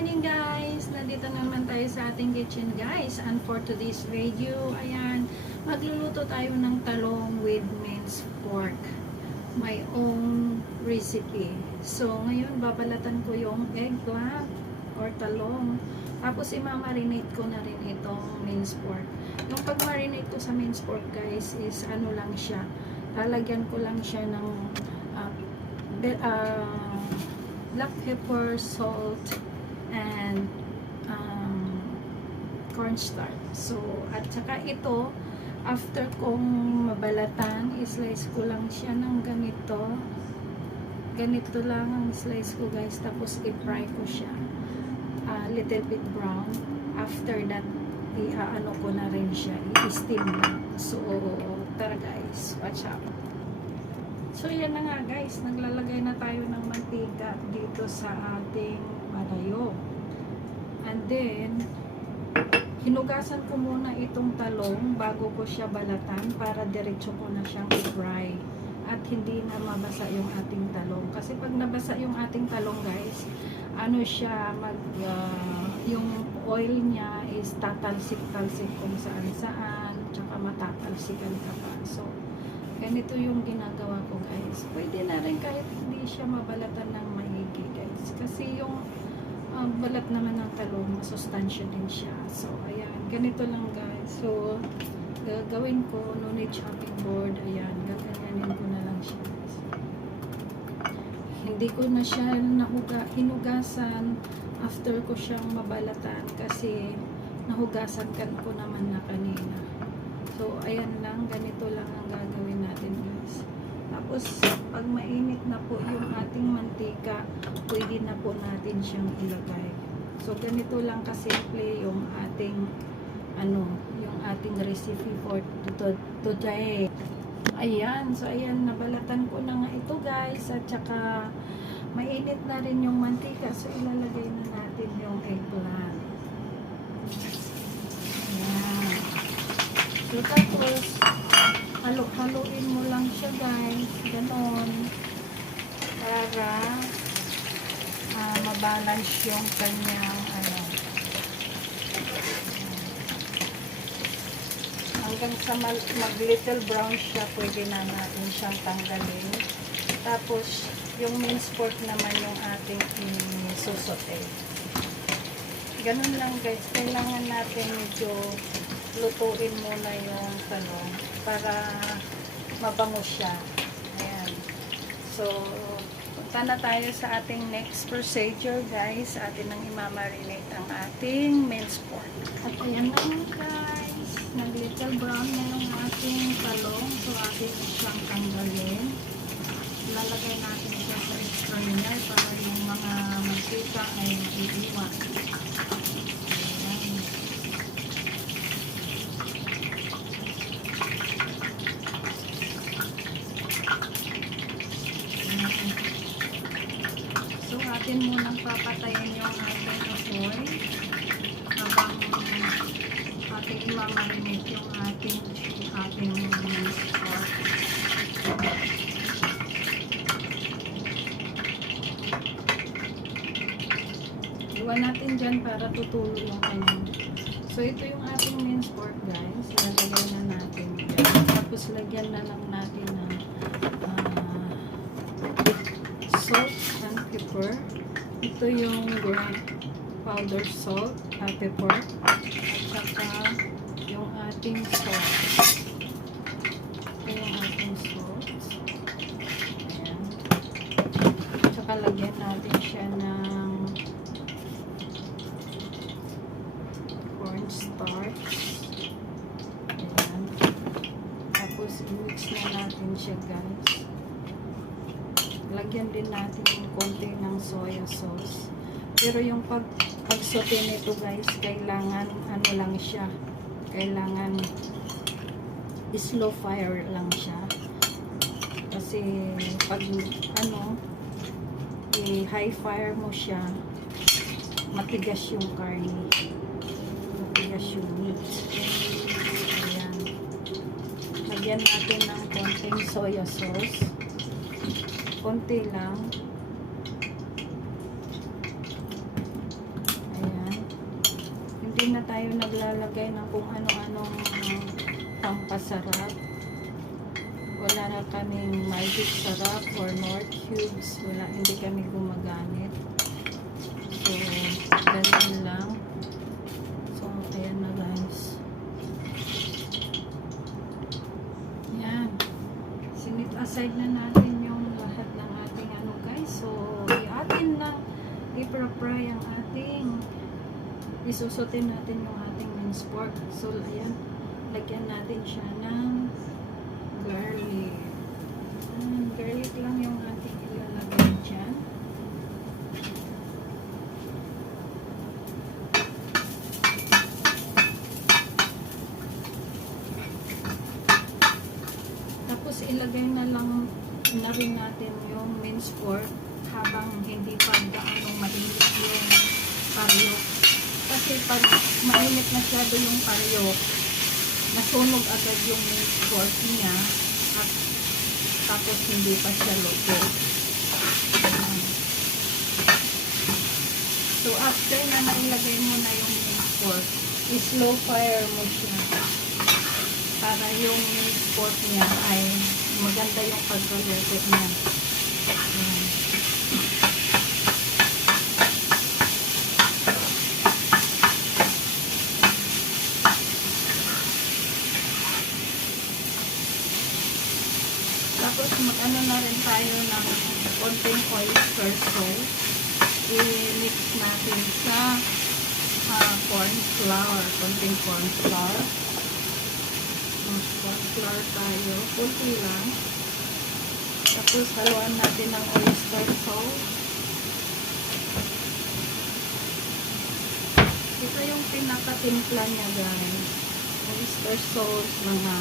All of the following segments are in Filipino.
morning guys! Nandito naman tayo sa ating kitchen guys. And for today's video, ayan, magluluto tayo ng talong with minced pork. My own recipe. So, ngayon babalatan ko yung eggplant or talong. Tapos imamarinate ko na rin itong minced pork. Yung pag-marinate ko sa minced pork guys is ano lang siya. Lalagyan ko lang siya ng black pepper, salt, and cornstarch. So, at saka ito, after kong mabalatan, i-slice ko lang siya ng ganito. Ganito lang ang slice ko guys. Tapos, i-fry ko siya. Little bit brown. After that, i-ano ko na rin siya. I-steam lang. So, tara guys. Watch out. So, yan na nga guys, naglalagay na tayo ng mantika dito sa ating palayok. And then, hinugasan ko muna itong talong bago ko siya balatan para diretso ko na siyang i-fry. At hindi na mabasa yung ating talong. Kasi pag nabasa yung ating talong guys, ano siya, yung oil niya is tatalsik-talsik kung saan-saan, tsaka matatalsikan ka pa. So, ganito yung ginagawa ko guys. Pwede na rin kahit hindi siya mabalatan ng maigi guys. Kasi yung balat naman ng talong, masustansya din siya. So, ayan. Ganito lang guys. So, gagawin ko, no need chopping board. Ayan. Gaganyanin ko na lang siya guys. Hindi ko na siya hinugasan after ko siyang mabalatan kasi nahugasan ko naman na kanina. So, ayan lang. Ganito lang ang gagawin natin guys. Tapos, pag mainit na po yung ating mantika, pwede na po natin siyang ilagay. So, ganito lang kasimple yung ating, yung ating recipe for today. Ayan. So, ayan. Nabalatan ko na nga ito guys. At saka, mainit na rin yung mantika. So, ilalagay na natin yung eggplant. Ayan. So, tapos, halo-haloin mo lang siya guys. Ganon. Para mabalance yung kanyang hanggang sa mag-little brown siya, pwede na natin siyang tanggalin. Tapos, yung minced pork naman yung ating isusote. Ganon lang guys. Kailangan natin medyo lutuin muna yung talong para mabango siya. Ayan. So, punta na tayo sa ating next procedure guys. Atin nang imamarinate ang ating minced pork. At ayan na guys. Nag-little brown na yung ating talong. So, atin siyang tanggalin. Lalagay natin siya sa strainer para yung mga mantika ay maiiwan. So, atin munang papatayin yung ating apoy habang ating imamarinate yung ating minced pork. Iwan natin dyan para tutulo yung kanyang. So, ito yung ating minced pork guys. Lalagay na natin dyan. Tapos, lagyan na lang natin ng salt and pepper. Ito yung ground powder salt, pepper, at saka yung ating salt. Ito yung ating salt. Ayan. At saka lagyan natin siya ng cornstarch. Ayan. Tapos i-mix na natin siya guys. Lagyan din natin yung konti ng soya sauce. Pero yung pag-saute nito guys, kailangan lang siya. Kailangan slow fire lang siya. Kasi pag i-high fire mo siya, matigas yung karne. Matigas yung meat. Ayan. Lagyan natin ng konting soya sauce. Konti lang. na tayo naglalagay ng kung ano-anong pampasarap. Wala na kaming magic sarap or Nor cubes. Wala, hindi kami gumagamit. So, ganun lang. So, ayan na guys. Yan. Sinit aside na natin yung lahat ng ating ano guys. So, i-atin lang i-fry ang ating isusutin natin yung ating minced pork. So, ayan. Lagyan natin siya ng garlic. Garlic lang yung ating ilalagay dyan. Tapos, ilagay na rin natin yung minced pork habang hindi pa gaano mainit yung paryok. Kasi pag mainit masyado yung paryok, nasunog agad yung minced pork niya at tapos hindi pa siya luto. So after na nailagay mo na yung minced pork, slow fire mo siya para yung minced pork niya ay maganda yung pagkaluto niya. Tapos mag-ano na rin tayo ng konting oyster sauce. I-mix natin sa corn flour. Konting corn flour. Corn flour tayo. Kunti lang. Tapos haluan natin ng oyster sauce. Ito yung pinakatimpla niya guys. Oyster sauce mga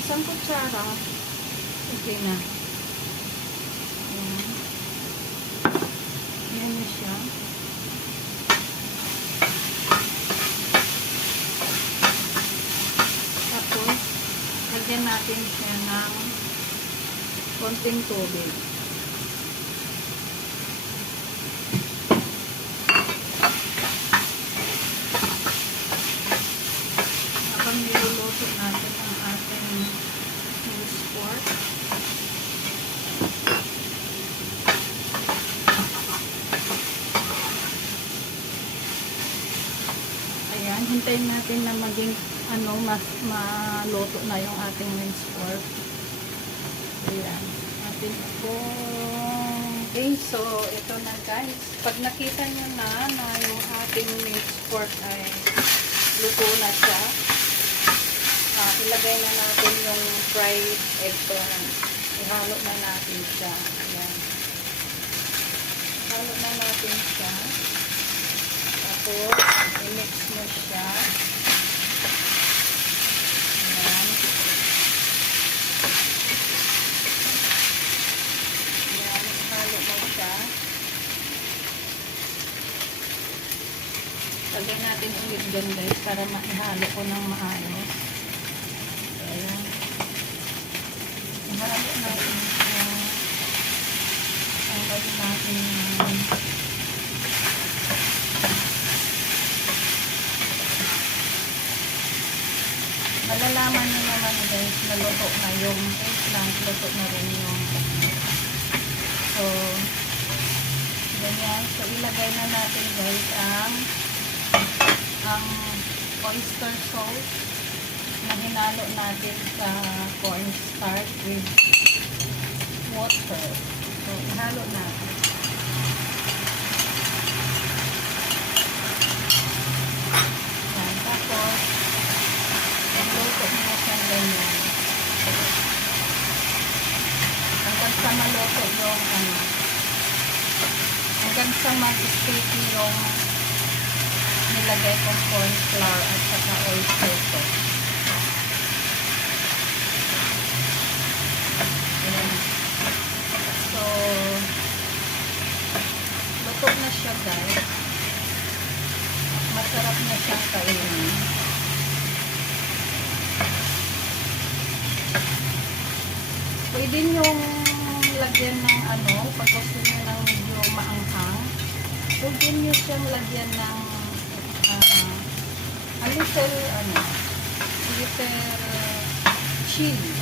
isang kutsara. Okay na. Ayan. Ayan na siya. Tapos, lagyan natin siya ng konting tubig. Habang niluluto natin ang ating minced pork. Ayan, hintayin natin na maging mas maluto na yung ating minced pork. Ayan, atin po. Okay, so ito na guys. Pag nakita nyo na yung ating minced pork ay luto na siya, ilagay na natin yung fried eggplant. Ihalo na natin siya. Ayan. Ihalo na natin siya. Tapos, i-mix mo siya. Ayan. Ayan. Ihalo mo siya. Lagyan natin ulit dyan guys para maihalo ko ng maayos. Ayan. Ihalo natin siya. Tanggalin natin yung malalaman nyo naman guys na luto na yung eggplant, luto na rin yung so ganyan. So ilagay na natin guys ang oyster sauce na hinalo natin sa cornstarch with water. So ihalo natin. Yan. Tapos luto mo siyang ganyan. Hanggang sa maluto yung hanggang sa mag-sticky yung nilagay kong corn flour at saka oyster sauce. Ayan. So, luto na siya guys. Masarap na siyang kainin. Pwede nyong lagyan ng pag gusto nyo ng medyo maanghang, pwede nyo siyang lagyan ng a little, a little chili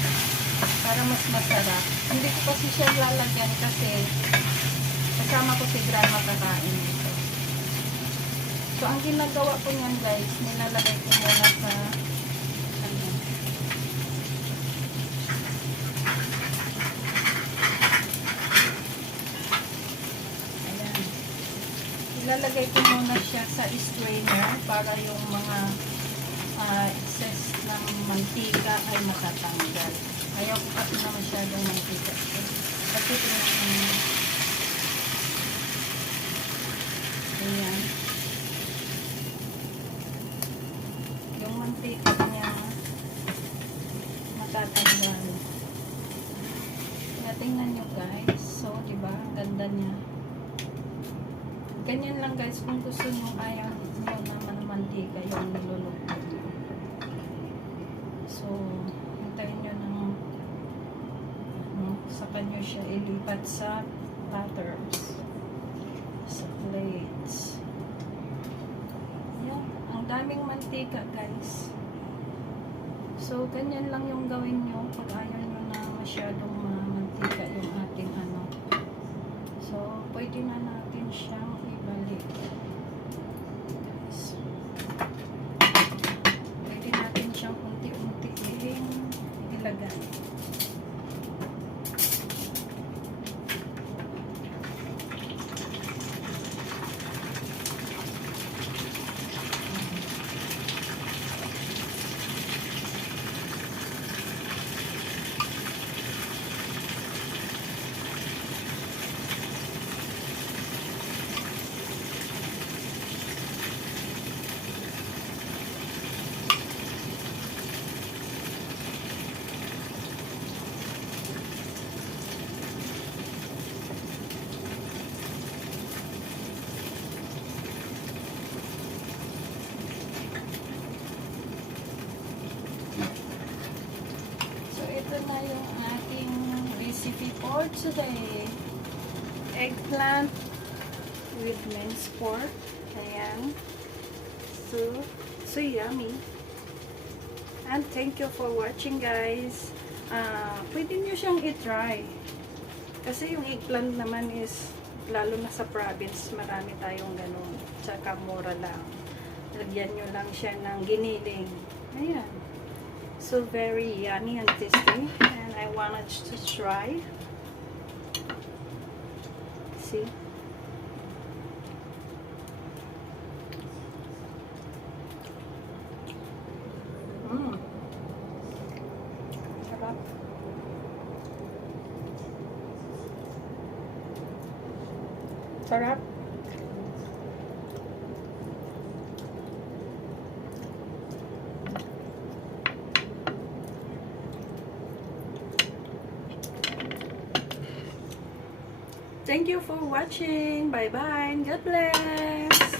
para mas masarap. Hindi ko kasi siya lalagyan kasi kasama ko si grandma kakain dito. So, ang ginagawa ko niyan guys, nilalagay ko muna sa ayan. Ilalagay ko muna siya sa strainer para yung mga excess ng mantika ay matatanggal. Ayaw ko kasi na masyadong mantika. Kasi tingnan ayan. Yung mantika niya matatanggal. Kaya tingnan nyo guys. So, diba? Ang ganda niya. Ganyan lang guys. Kung gusto nyo ayaw nyo naman ng mantika yung niluluto nyo. So, hintayin nyo ng saka nyo siya ilipat sa platters. Sa plates. Yan. Ang daming mantika guys. So, ganyan lang yung gawin nyo pag ayaw nyo na masyadong mantika yung ating So, pwede na natin siyang ibalik. Guys. Pwede natin siyang unti-unti ilagay. Ito na yung ating recipe for today. Eggplant with minced pork. Ayan. So yummy. And thank you for watching guys. Pwede nyo siyang i-try. Kasi yung eggplant naman is, lalo na sa province, marami tayong ganun. Tsaka mura lang. Lagyan nyo lang siya ng giniling. Ayan. So very yummy and tasty, and I wanted to try. See? Sarap. Sarap. Thank you for watching. Bye-bye. God bless.